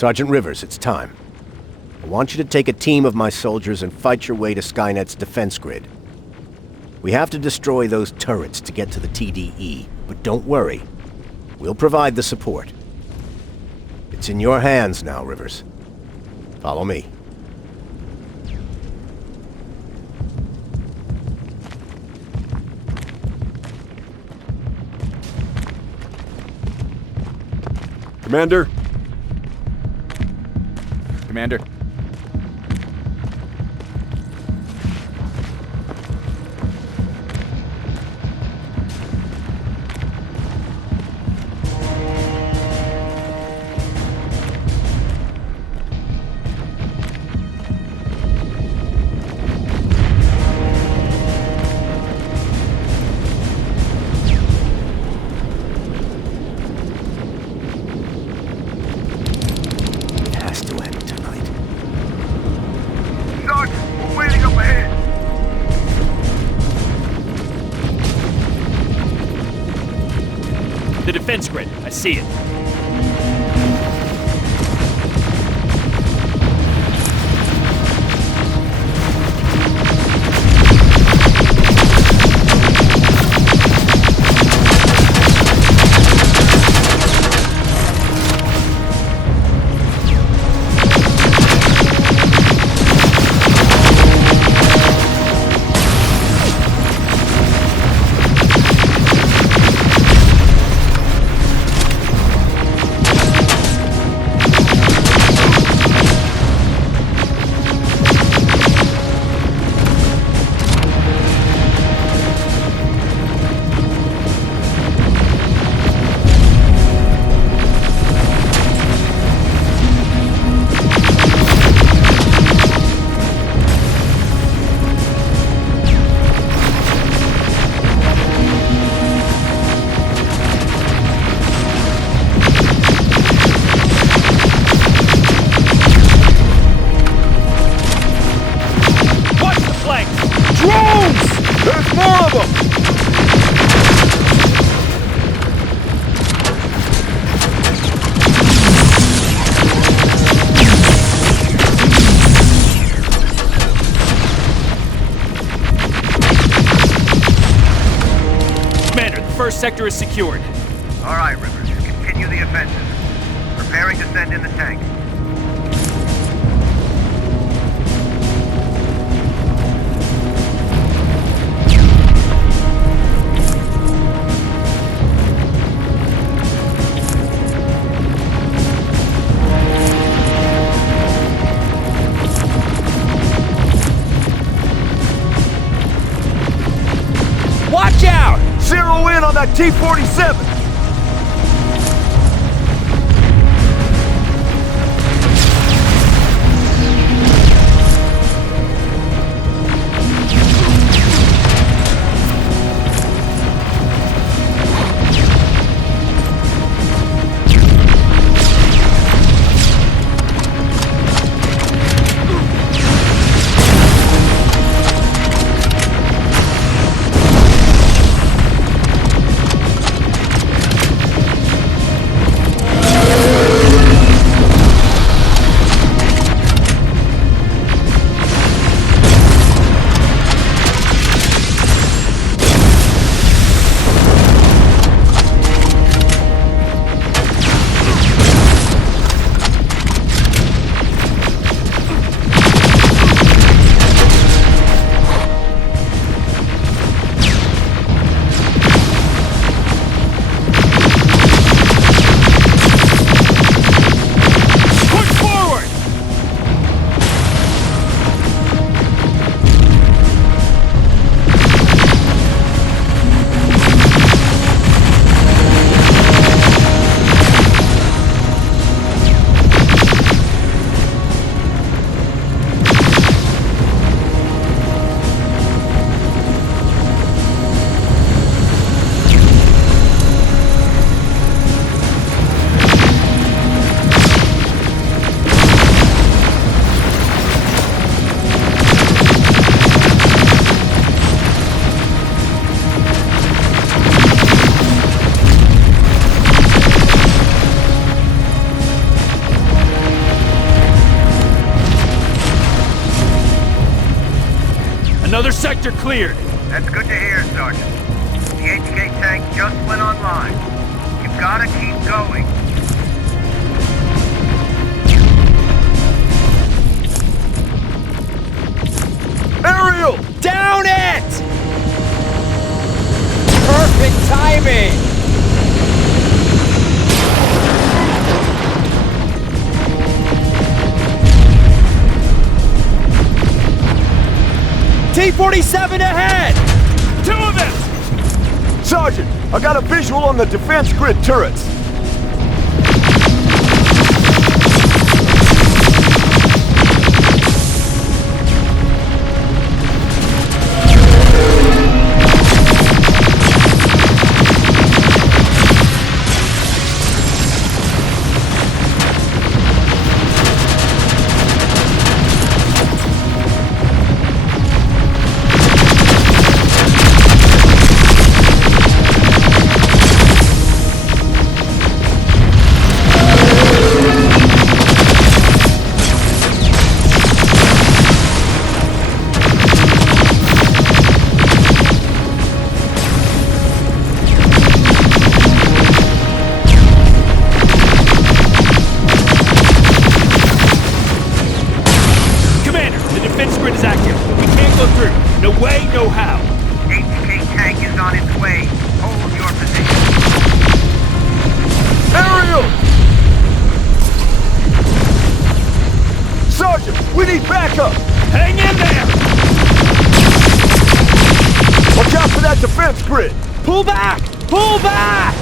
Sergeant Rivers, it's time. I want you to take a team of my soldiers and fight your way to Skynet's defense grid. We have to destroy those turrets to get to the TDE, but don't worry. We'll provide the support. It's in your hands now, Rivers. Follow me. Commander? Commander? The defense grid. I see it. There's more of them! Commander, the first sector is secured. All right, Rivers. Continue the offensive. Preparing to send in the tank. Watch out! Zero in on that T-47! Another sector cleared. That's good to hear, Sergeant. The HK tank just went online. You've gotta keep going. Aerial! Down it! Perfect timing! T-47 ahead! Two of them! Sergeant, I got a visual on the defense grid turrets. No way, no how. HK tank is on its way. Hold your position. Aerial! Sergeant, we need backup! Hang in there! Watch out for that defense grid! Pull back! Pull back!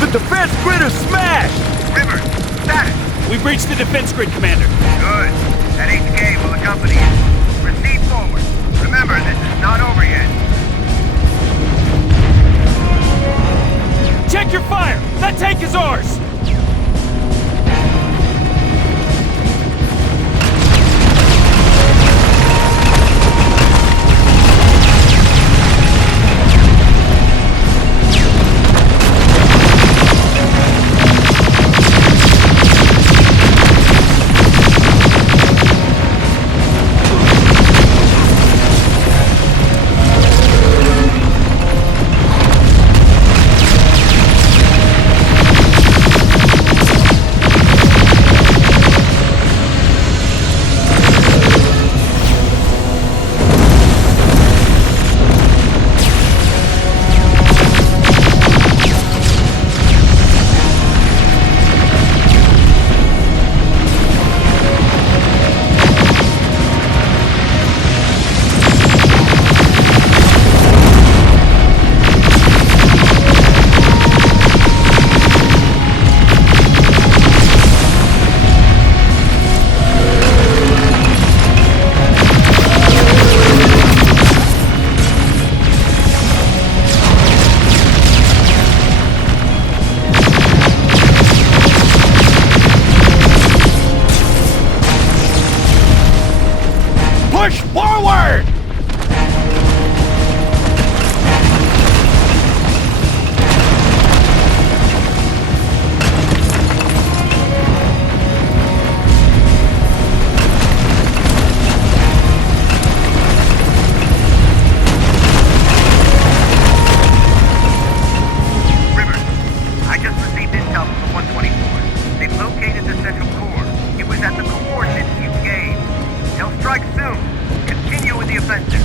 The defense grid is smashed! Rivers, status. We breached the defense grid, Commander. Good. That HK will accompany you. Proceed forward. Remember, this is not over yet. Check your fire! That tank is ours! Push forward! Rivers, I just received intel from the 124. They've located the central core. It was at the coordinates you gave. They'll strike soon. Continue with the offensive.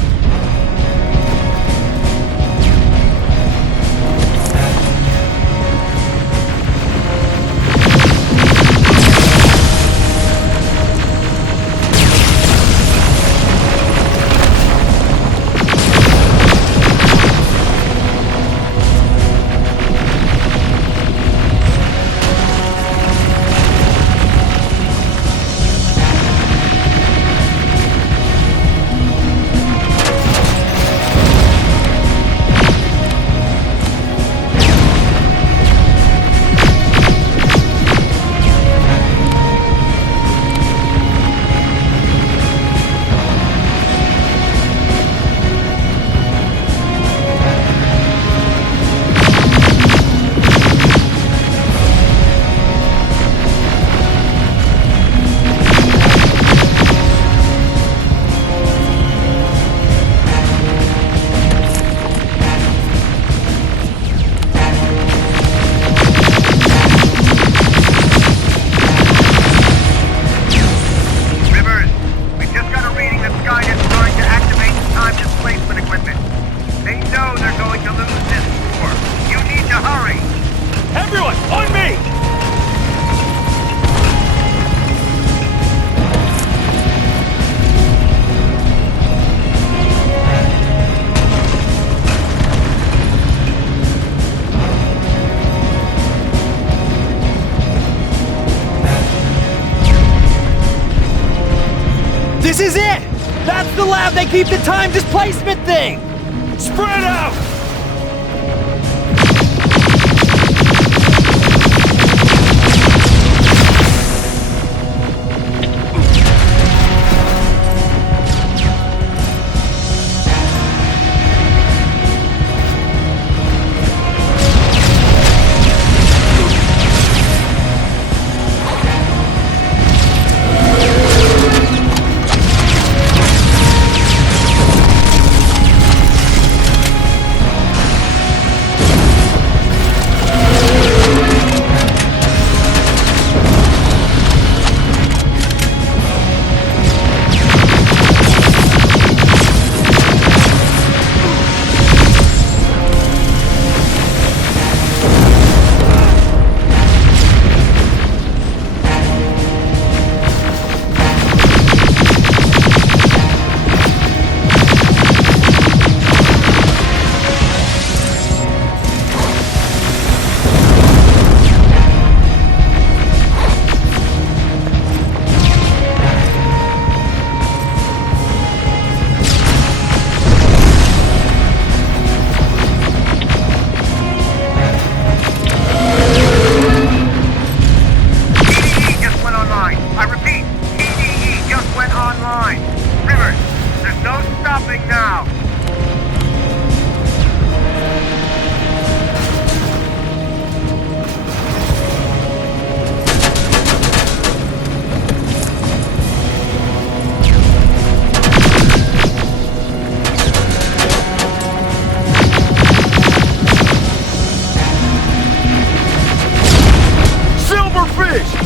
This is it! That's the lab they keep the time displacement thing! Spread out!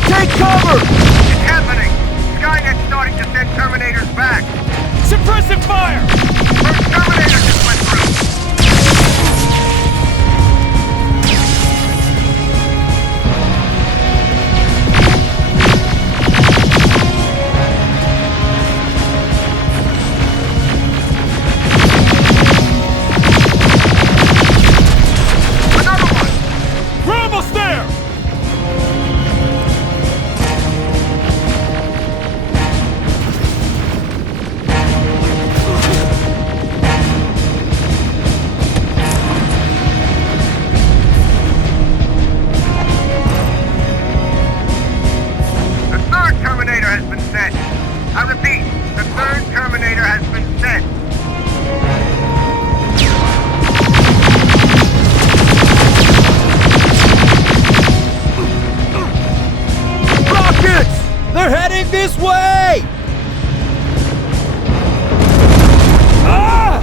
Take cover! It's happening! Skynet's starting to send Terminators back! Suppressive fire! First Terminator just went through! Another one! We're almost there! The third Terminator has been sent! I repeat, the third Terminator has been sent! Rockets! They're heading this way! Ah!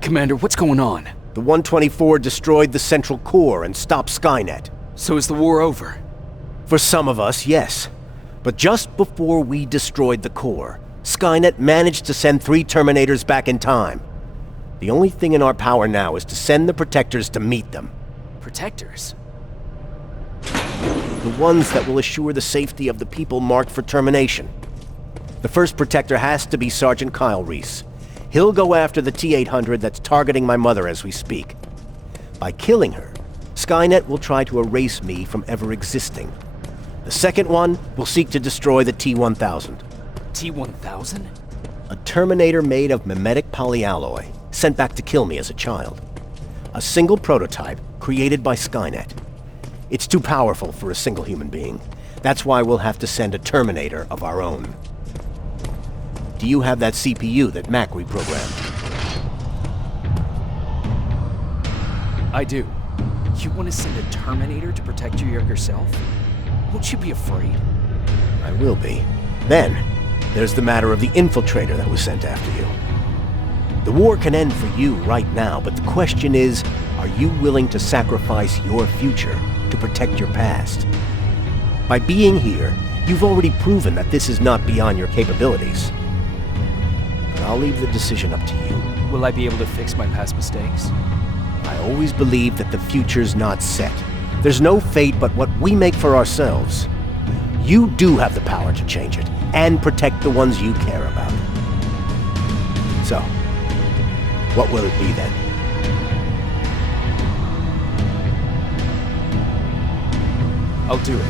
Commander, what's going on? The 124 destroyed the central core and stopped Skynet. So is the war over? For some of us, yes. But just before we destroyed the core, Skynet managed to send 3 Terminators back in time. The only thing in our power now is to send the Protectors to meet them. Protectors? The ones that will assure the safety of the people marked for termination. The first Protector has to be Sergeant Kyle Reese. He'll go after the T-800 that's targeting my mother as we speak. By killing her, Skynet will try to erase me from ever existing. The second one will seek to destroy the T-1000. T-1000? A Terminator made of mimetic polyalloy, sent back to kill me as a child. A single prototype created by Skynet. It's too powerful for a single human being. That's why we'll have to send a Terminator of our own. Do you have that CPU that Mac reprogrammed? I do. You want to send a Terminator to protect your younger self? Won't you be afraid? I will be. Then, there's the matter of the Infiltrator that was sent after you. The war can end for you right now, but the question is, are you willing to sacrifice your future to protect your past? By being here, you've already proven that this is not beyond your capabilities. But I'll leave the decision up to you. Will I be able to fix my past mistakes? I always believe that the future's not set. There's no fate but what we make for ourselves. You do have the power to change it, and protect the ones you care about. So, what will it be then? I'll do it.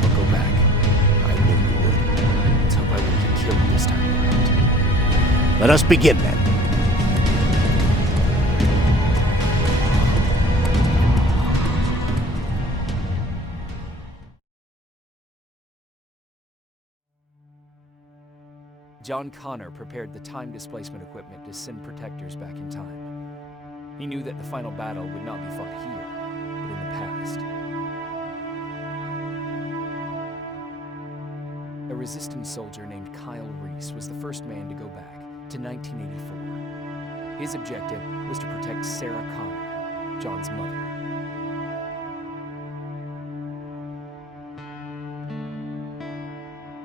I'll go back. I knew you would. Let's hope I won't get killed this time around. Let us begin then. John Connor prepared the time displacement equipment to send protectors back in time. He knew that the final battle would not be fought here, but in the past. A resistance soldier named Kyle Reese was the first man to go back to 1984. His objective was to protect Sarah Connor, John's mother.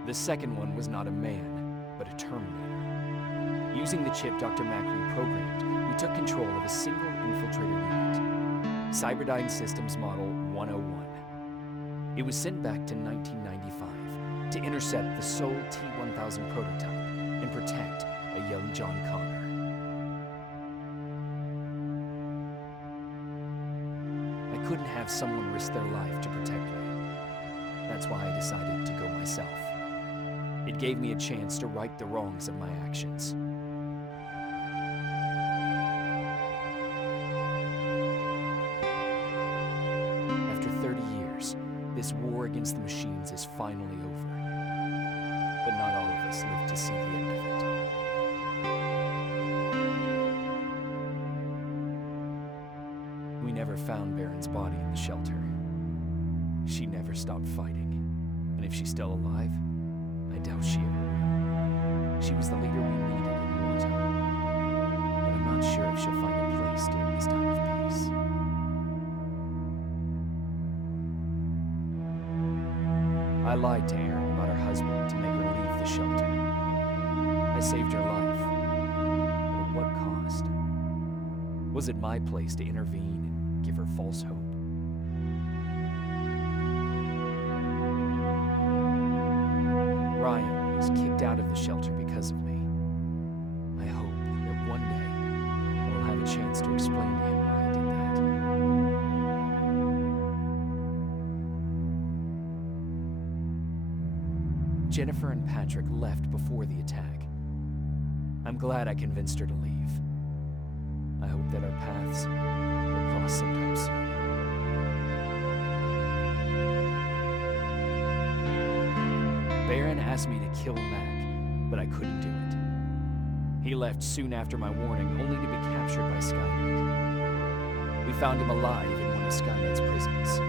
The second one was not a man, but a Terminator. Using the chip Dr. Mack reprogrammed, we took control of a single infiltrator unit, Cyberdyne Systems Model 101. It was sent back to 1995 to intercept the sole T-1000 prototype and protect a young John Connor. I couldn't have someone risk their life to protect me. That's why I decided to go myself. It gave me a chance to right the wrongs of my actions. After 30 years, this war against the machines is finally over. But not all of us live to see the end of it. We never found Baron's body in the shelter. She never stopped fighting. And if she's still alive, I doubt she ever will. She was the leader we needed in wartime. But I'm not sure if she'll find a place during this time of peace. I lied to Erin about her husband to make her leave the shelter. I saved her life. But at what cost? Was it my place to intervene and give her false hope? Ryan was kicked out of the shelter because of me. I hope that one day I will have a chance to explain to him why I did that. Jennifer and Patrick left before the attack. I'm glad I convinced her to leave. I hope that our paths will cross sometime soon. Baron asked me to kill Mac, but I couldn't do it. He left soon after my warning, only to be captured by Skynet. We found him alive in one of Skynet's prisons.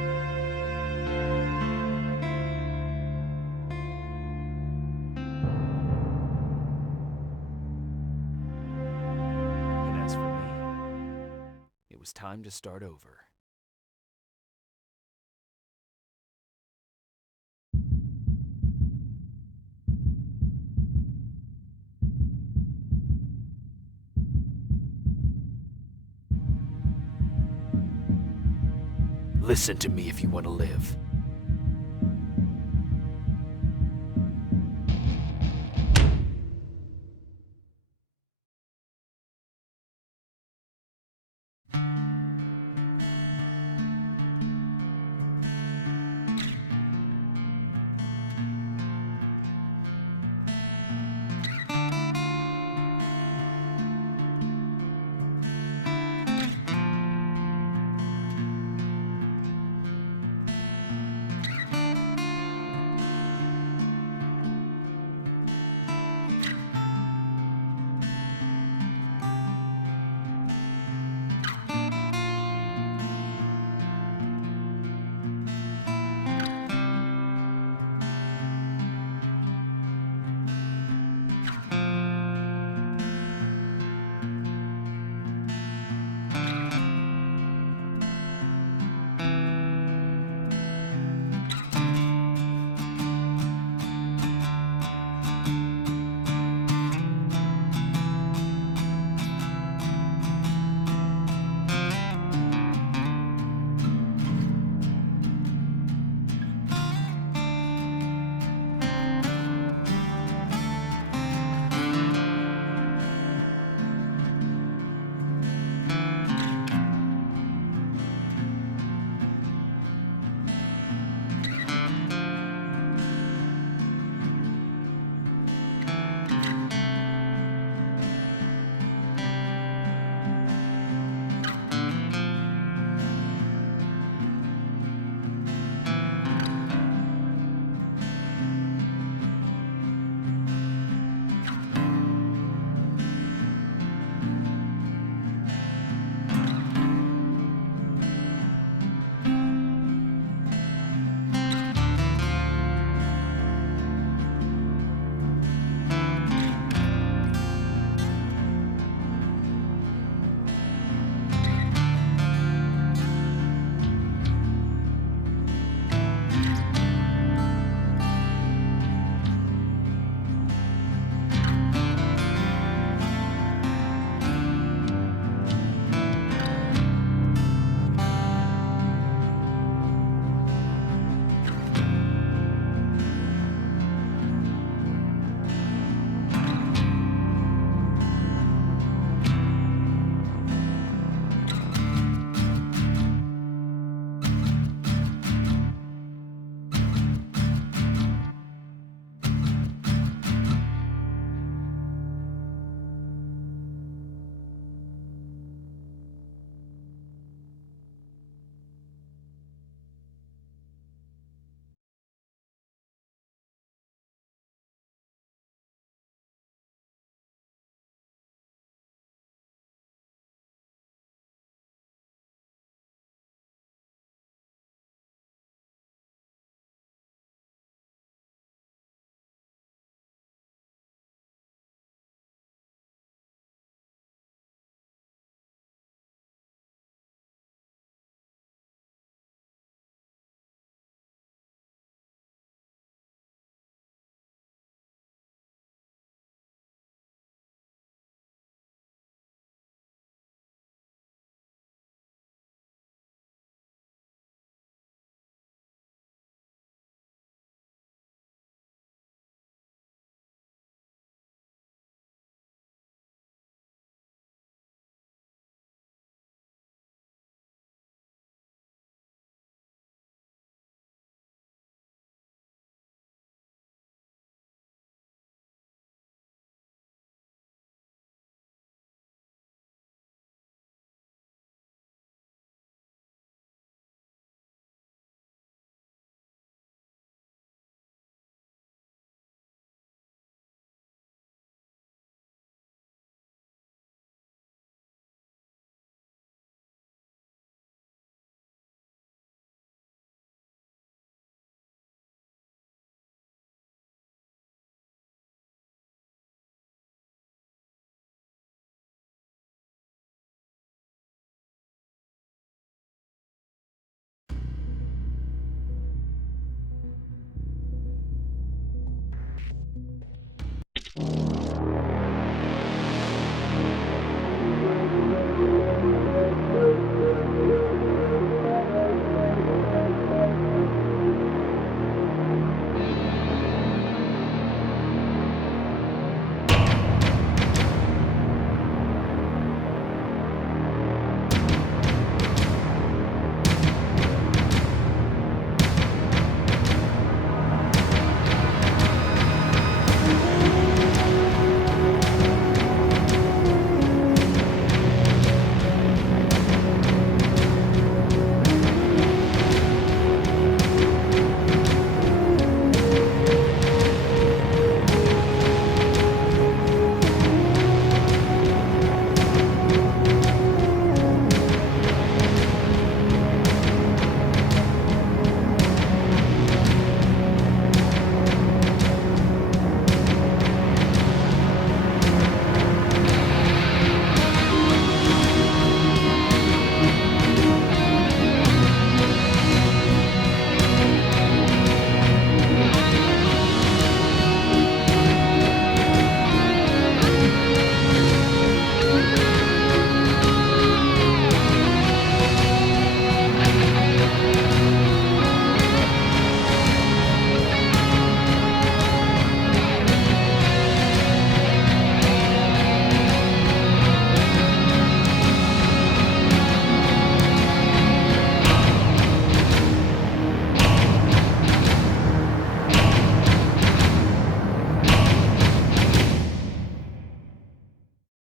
And as for me, it was time to start over. Listen to me if you want to live.